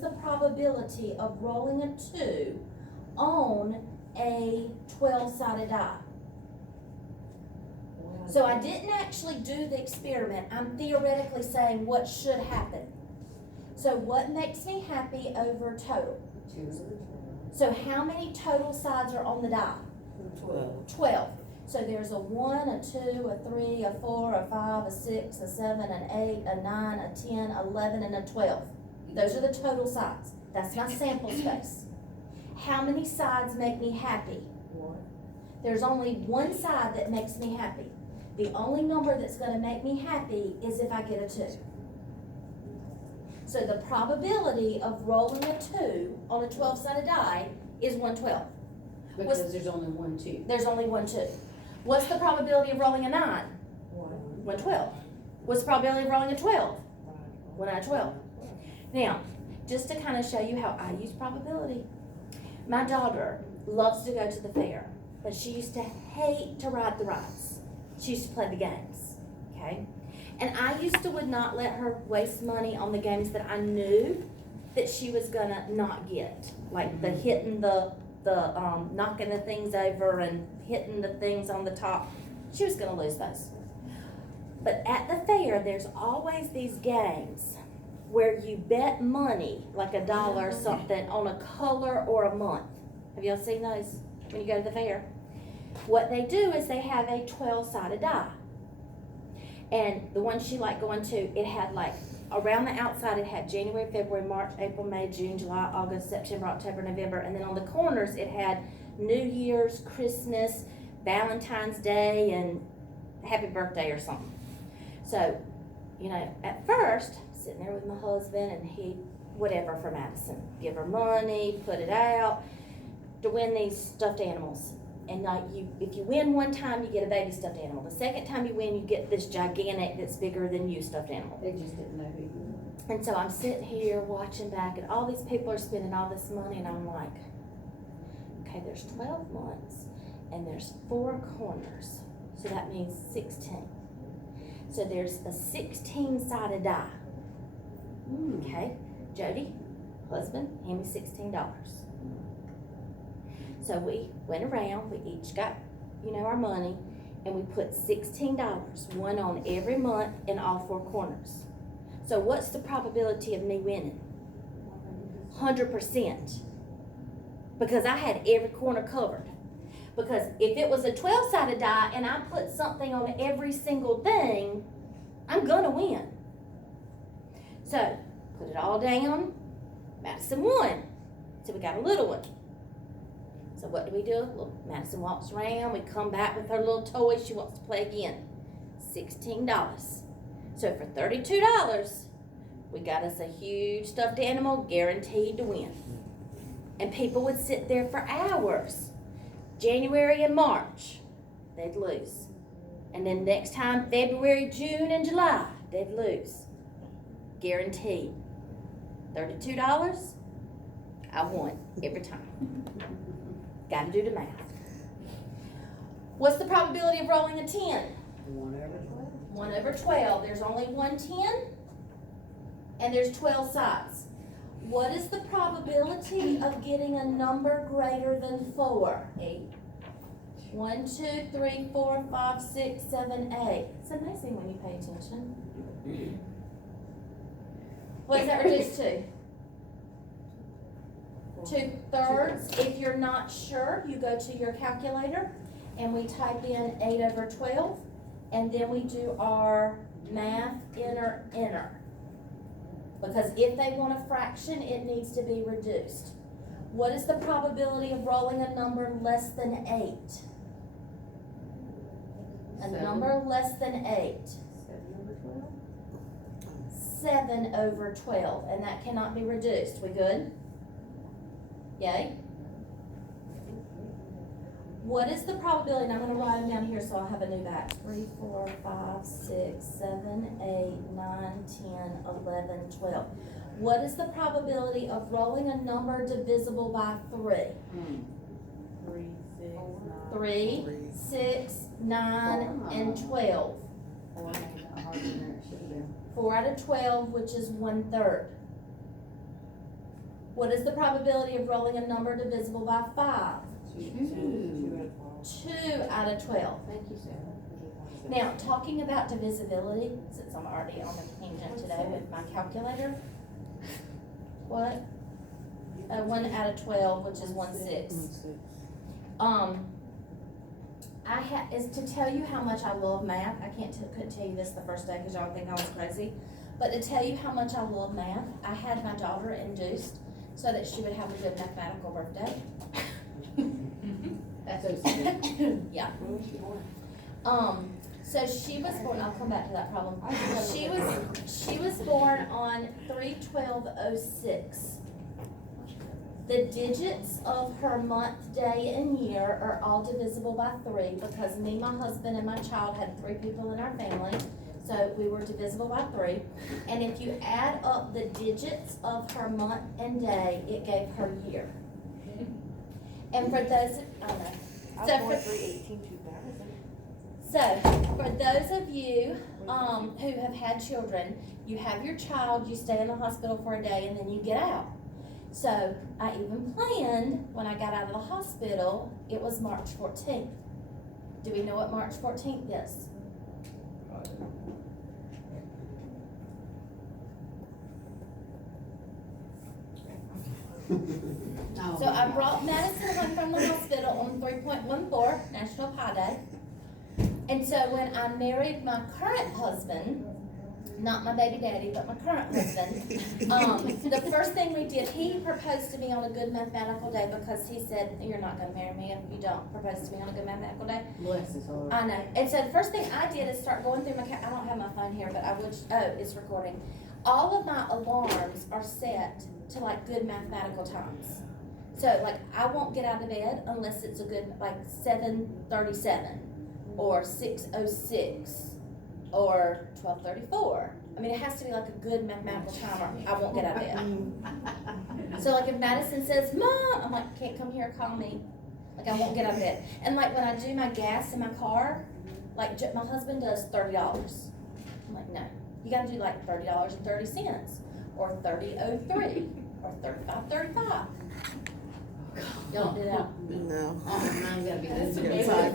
the probability of rolling a 2 on a 12-sided die? So I didn't actually do the experiment. I'm theoretically saying what should happen. So what makes me happy over total? 2. So how many total sides are on the die? 12. So there's a 1, a 2, a 3, a 4, a 5, a 6, a 7, an 8, a 9, a 10, 11, and a 12. Those are the total sides. That's my sample space. How many sides make me happy? 1. There's only one side that makes me happy. The only number that's going to make me happy is if I get a 2. So the probability of rolling a 2 on a 12-sided die is 1/12. Because there's only 1 2. There's only 1 2. What's the probability of rolling a 9? 1. 1/12. What's the probability of rolling a 12? 1 out of 12. Now, just to kind of show you how I use probability, my daughter loves to go to the fair, but she used to hate to ride the rides. She used to play the games, okay? And I would not let her waste money on the games that I knew that she was gonna not get, like the hitting the knocking the things over and hitting the things on the top. She was gonna lose those. But at the fair, there's always these games where you bet money, like $1 or something, on a color or a month. Have y'all seen those when you go to the fair? What they do is they have a 12-sided die. And the one she liked going to, it had like, around the outside it had January, February, March, April, May, June, July, August, September, October, November. And then on the corners it had New Year's, Christmas, Valentine's Day, and Happy Birthday or something. So, you know, at first, sitting there with my husband and he, whatever for Madison, give her money, put it out to win these stuffed animals. And like if you win one time, you get a baby stuffed animal. The second time you win, you get this gigantic that's bigger than you stuffed animal. They just didn't know who you were. And so I'm sitting here watching back, and all these people are spending all this money, and I'm like, okay, there's 12 months, and there's 4 corners, so that means 16. So there's a 16-sided die. Okay, Jody, husband, hand me $16. So we went around, we each got, you know, our money, and we put $16, one on every month in all 4 corners. So what's the probability of me winning? 100%. Because I had every corner covered. Because if it was a 12-sided die and I put something on every single thing, I'm gonna win. So, put it all down, Madison won. So we got a little one. So what do? Look, Madison walks around, we come back with her little toy, she wants to play again. $16. So for $32, we got us a huge stuffed animal guaranteed to win. And people would sit there for hours. January and March, they'd lose. And then next time, February, June, and July, they'd lose. Guaranteed. $32, I won every time. Got to do the math. What's the probability of rolling a 10? 1 over 12. 1 over 12. There's only one 10, and there's 12 sides. What is the probability of getting a number greater than 4? 8. 1, 2, 3, 4, 5, 6, 7, 8. It's amazing when you pay attention. What is that reduced to? 2/3. If you're not sure, you go to your calculator and we type in 8 over 12, and then we do our math, enter. Because if they want a fraction, it needs to be reduced. What is the probability of rolling a number less than 8? A number less than 8. 7 over 12, and that cannot be reduced. We good? Yay? What is the probability, and I'm going to write them down here so I'll have a new batch. 3, 4, 5, 6, 7, 8, 9, 10, 11, 12. What is the probability of rolling a number divisible by 3? 3, 6, 9, and 12. 4 out of 12, which is 1/3. What is the probability of rolling a number divisible by 5? 2 out of 12. Thank you, Sarah. Now, talking about divisibility, since I'm already on the tangent today with my calculator. What? 1 out of 12, which is 1/6. Is to tell you how much I love math. I couldn't tell you this the first day because y'all think I was crazy. But to tell you how much I love math, I had my daughter induced so that she would have a good mathematical birthday. That's OCD. Yeah. When was she born? So she was born, I'll come back to that problem. She was born on 3/12/06. The digits of her month, day, and year are all divisible by 3 because me, my husband, and my child had 3 people in our family. So we were divisible by 3. And if you add up the digits of her month and day, it gave her year. And for those, I don't know. I was born 3/18/2000. So, for those of you who have had children, you have your child, you stay in the hospital for a day, and then you get out. So, I even planned, when I got out of the hospital, it was March 14th. Do we know what March 14th is? Oh, So, I brought Madison home from the hospital on 3.14, National Pie Day. And so when I married my current husband, not my baby daddy, but my current husband, the first thing we did, he proposed to me on a good mathematical day because he said, you're not gonna marry me if you don't propose to me on a good mathematical day. Bless his heart. I know. And so the first thing I did is start going through my, I don't have my phone here, but I would, it's recording. All of my alarms are set to like good mathematical times. So like I won't get out of bed unless it's a good, like 7:37. Or 6:06, or 12:34. I mean, it has to be like a good mathematical time or I won't get out of bed. So like if Madison says, Mom, I'm like, can't come here, call me. Like I won't get out of bed. And like when I do my gas in my car, like my husband does $30. I'm like, no, you gotta do like $30.30, or $30.03, or $35.35. Don't do that. No. Oh, mine's gotta be this. No, I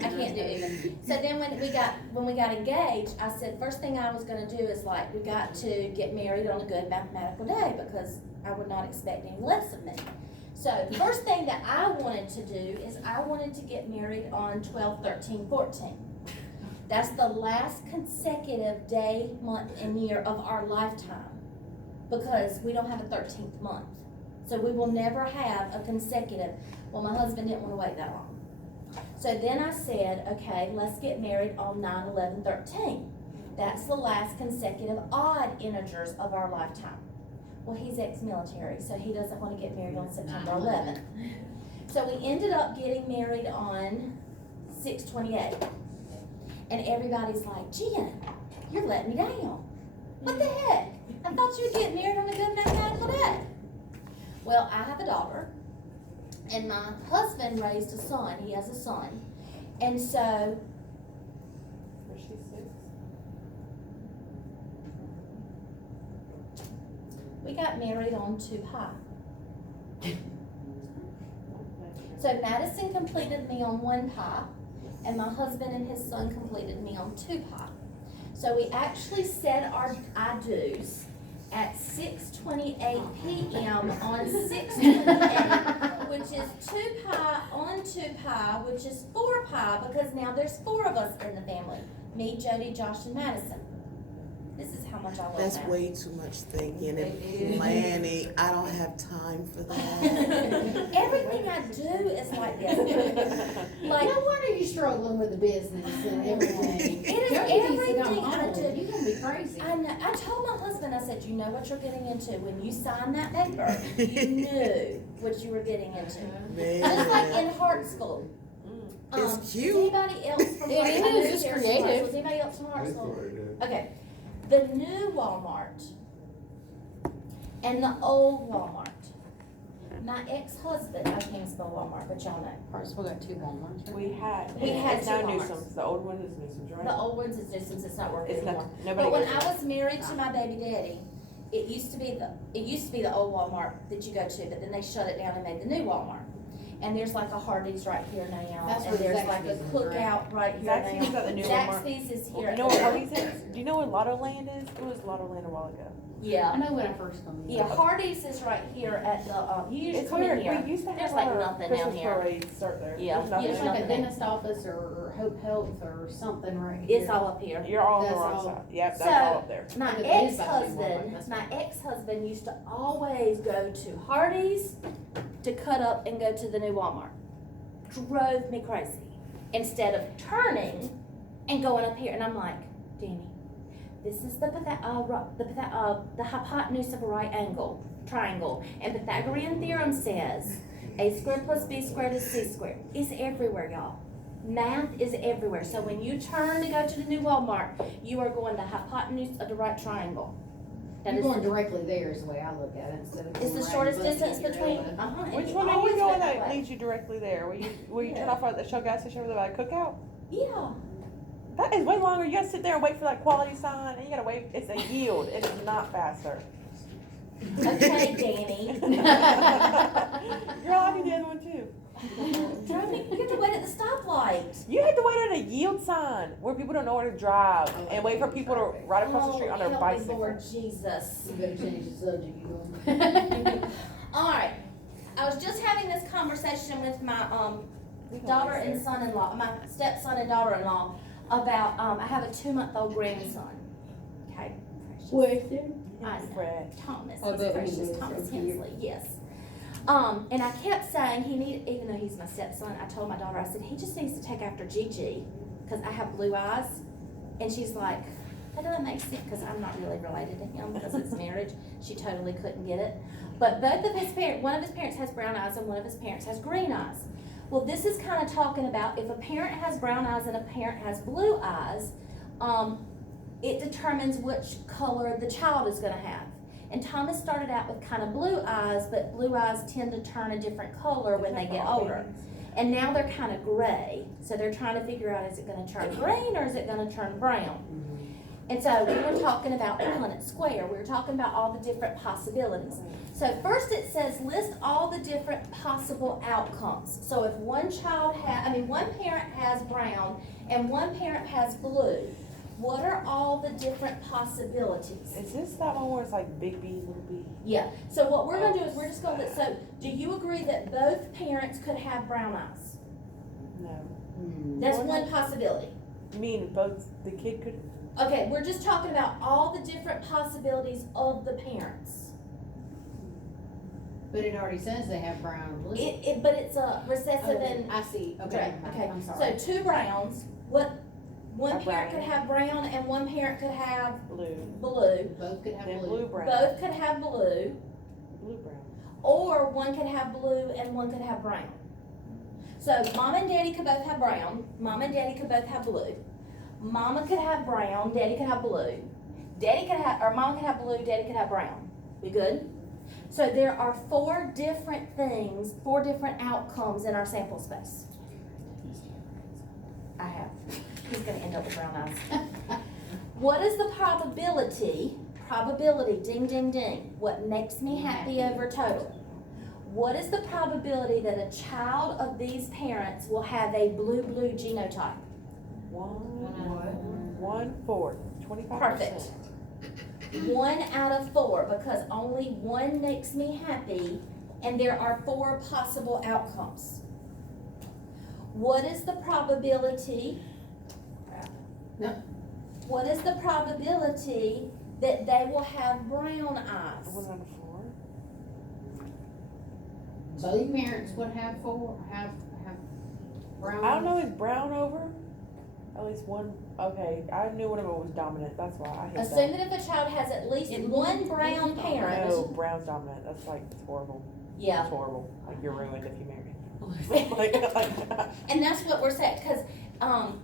can't do it. So then when we got engaged, I said first thing I was gonna do is like we got to get married on a good mathematical day because I would not expect any less of me. So the first thing that I wanted to do is I wanted to get married on 12/13/14. That's the last consecutive day, month, and year of our lifetime because we don't have a 13th month. So we will never have a consecutive. Well, my husband didn't want to wait that long. So then I said, okay, let's get married on 9/11/13. That's the last consecutive odd integers of our lifetime. Well, he's ex-military, so he doesn't want to get married on September 11th. So we ended up getting married on 6/28. And everybody's like, Jen, you're letting me down. What the heck? I thought you would get married on a good mathematical day. Well, I have a daughter, and my husband raised a son. He has a son. And so, Was she 6? we got married on 2 Pi. So Madison completed me on 1 Pi, and my husband and his son completed me on 2 Pi. So we actually said our I do's at 6:28 p.m. on 6/28, which is 2 Pi on 2 Pi, which is 4 Pi, because now there's 4 of us in the family. Me, Jody, Josh, and Madison. This is how much I love That's math. way too much thinking and planning. I don't have time for that. Everything I do is like this. Like, No wonder you're struggling with the business and everything. It is Jody needs to everything come I home. do. You're gonna be crazy. I know, I told my husband, I said, you know what you're getting into. When you signed that paper, you knew what you were getting into. Just like in Hartsville. It's Is cute. anybody else from It Hartsville? is, it's creative. Was anybody else from I Hartsville? thought it did. Okay, the new Walmart and the old Walmart. My ex-husband, I can't spell Walmart, but y'all know. Hartsville got 2 Walmarts. right? We had It's now two Walmarts. Newsome's. The old one is Newsome's, right? The old ones is just since it's not working It's anymore. not, nobody But when goes I there. was married to my baby daddy, it used to be the old Walmart that you go to, but then they shut it down and made the new Walmart. And there's like a Hardee's right here now, That's and where there's like a Zaxby's is, Cookout right here Zaxby's is now. at the new Walmart. Zaxby's is here. You know what Hardee's is? Do you know what Lotto Land is? It was Lotto Land a while ago. I Yeah, know when I first come in. yeah, Hardee's is right here at the, you usually It's come in weird. here. We used to There's have like our nothing Christmas down here. parades start there. Yeah. There's nothing. It's There's like a nothing. dentist office or Hope Health or something right here. It's all up here. You're all on the That's wrong all. side. Yep, that's So- all up there. My But it is about to be Walmart, ex-husband, that's my right. ex-husband used to always go to Hardee's to cut up and go to the new Walmart. Drove me crazy. Instead of turning and going up here, and I'm like, Danny, this is the hypotenuse of a right angle, triangle, and Pythagorean theorem says a squared plus b squared is c squared. It's everywhere, y'all. Math is everywhere. So when you turn to go to the new Walmart, you are going the hypotenuse of the right triangle. That You're is- going directly there is the way I look at it instead of. It's going the around shortest bumping distance your between, elbow. and Which it's one are always you been going that that way. leads you directly there? Will you turn Yeah. off at the Shell gas station over there by Cookout? Yeah. That is way longer. You gotta sit there and wait for that quality sign, and you gotta wait. It's a yield. It is not faster. Okay, Danny. Girl, I do the other one too. Drove me, you have to wait at the stoplight. You had to wait at a yield sign where people don't know where to drive and wait for people to ride across the street on their Oh, help me, bicycle. Lord Jesus. You better change the subject, you going. Alright, I was just having this conversation with my, daughter and son-in-law, my stepson and daughter-in-law, about, I have a 2-month-old grandson. Okay? Question? I know. Fred. Thomas, I he's bet he precious, is, Thomas so cute. Hensley, yes. And I kept saying he needed, even though he's my stepson, I told my daughter, I said, he just needs to take after Gigi, because I have blue eyes. And she's like, that doesn't make sense, because I'm not really related to him, because it's marriage. She totally couldn't get it. But both of his parents, one of his parents has brown eyes and one of his parents has green eyes. Well, this is kind of talking about if a parent has brown eyes and a parent has blue eyes, it determines which color the child is gonna have. And Thomas started out with kind of blue eyes, but blue eyes tend to turn a different color when they get older. And now they're kind of gray, so they're trying to figure out, is it gonna turn green or is it gonna turn brown? And so we were talking about the Punnett Square, we were talking about all the different possibilities. So first it says list all the different possible outcomes. So if one parent has brown and one parent has blue, what are all the different possibilities? Is this that one where it's like big B, little b? Yeah, so what we're gonna do is we're just gonna, so do you agree that both parents could have brown eyes? No. That's one possibility. You mean both the kid could? Okay, we're just talking about all the different possibilities of the parents. But it already says they have brown and blue. But it's a recessive Oh, and, I see, okay, okay, never mind. okay, I'm sorry. so 2 browns, one A parent could brown. have brown and one parent could have Blue. blue. Both could have Then blue. blue brown. Both could have blue, Blue brown. or one could have blue and one could have brown. So mom and daddy could both have brown, mom and daddy could both have blue. Mama could have brown, daddy could have blue. Mama could have blue, daddy could have brown. We good? So there are 4 different things, 4 different outcomes in our sample space. I have. He's gonna end up with brown eyes. What is the probability, ding, ding, ding, what makes me happy over total? What is the probability that a child of these parents will have a blue genotype? 1/4, 25%. Perfect. 1 out of 4, because only 1 makes me happy, and there are 4 possible outcomes. What is the probability? No. What is the probability that they will have brown eyes? 1 out of 4. Both parents would have brown. I don't know, is brown over? At least one, okay, I knew one of them was dominant, that's why I hit Assume that. that if a child has at least 1 brown parent, No, brown's dominant, that's like, it's horrible. yeah, It's horrible, like you're ruined if you marry. and that's what we're saying, because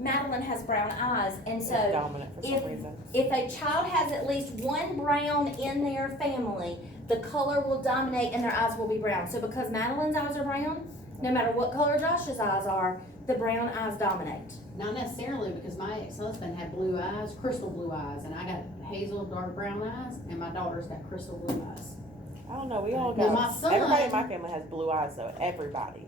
Madeline has brown eyes, and It's so dominant for some reason. if a child has at least 1 brown in their family, the color will dominate and their eyes will be brown. So because Madeline's eyes are brown, no matter what color Josh's eyes are, the brown eyes dominate. Not necessarily, because my ex-husband had blue eyes, crystal blue eyes, and I got hazel dark brown eyes, and my daughter's got crystal blue eyes. I don't know, we all Well, got, my son- everybody in my family has blue eyes though, everybody.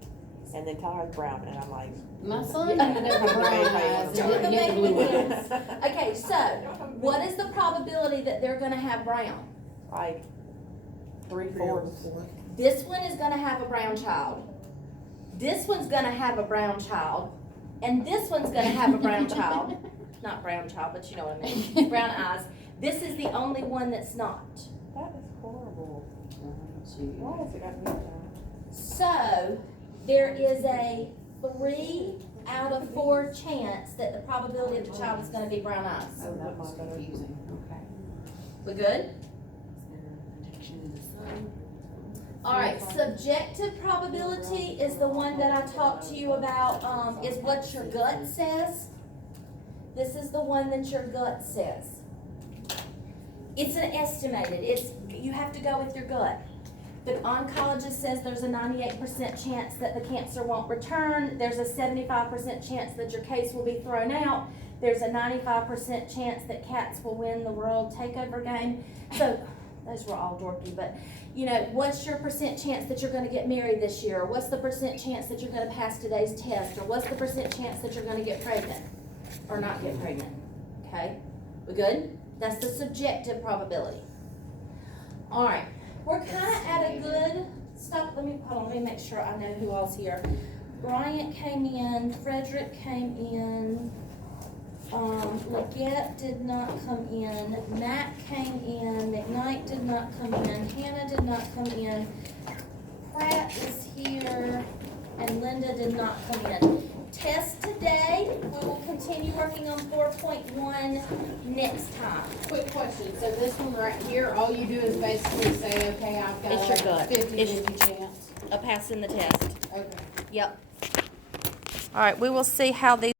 And then Tyler has brown, and I'm like. My son ended up with brown eyes, and didn't get the blue eyes. Okay, so what is the probability that they're gonna have brown? Like, 3/4. This one is gonna have a brown child. This one's gonna have a brown child. And this one's gonna have a brown child. Not brown child, but you know what I mean. Brown eyes. This is the only one that's not. That is horrible. Why has it got me down? So, there is a 3 out of 4 chance that the probability of the child is gonna be brown eyes. Oh, that was confusing, okay. We good? Alright, subjective probability is the one that I talked to you about, is what your gut says. This is the one that your gut says. It's an estimated, you have to go with your gut. The oncologist says there's a 98% chance that the cancer won't return. There's a 75% chance that your case will be thrown out. There's a 95% chance that cats will win the world takeover game. So, those were all dorky, but you know, what's your percent chance that you're gonna get married this year? Or what's the percent chance that you're gonna pass today's test? Or what's the percent chance that you're gonna get pregnant? Or not get pregnant, okay? We good? That's the subjective probability. All right, we're kinda at a good, hold on, let me make sure I know who all's here. Bryant came in, Frederick came in, Leggett did not come in, Matt came in, McKnight did not come in, Hannah did not come in, Pratt is here, and Linda did not come in. Test today, we will continue working on 4.1 next time. Quick question, so this one right here, all you do is basically say, okay, I've got It's your gut. a 50-50 chance? Of passing the test. Okay. Yep. All right, we will see how these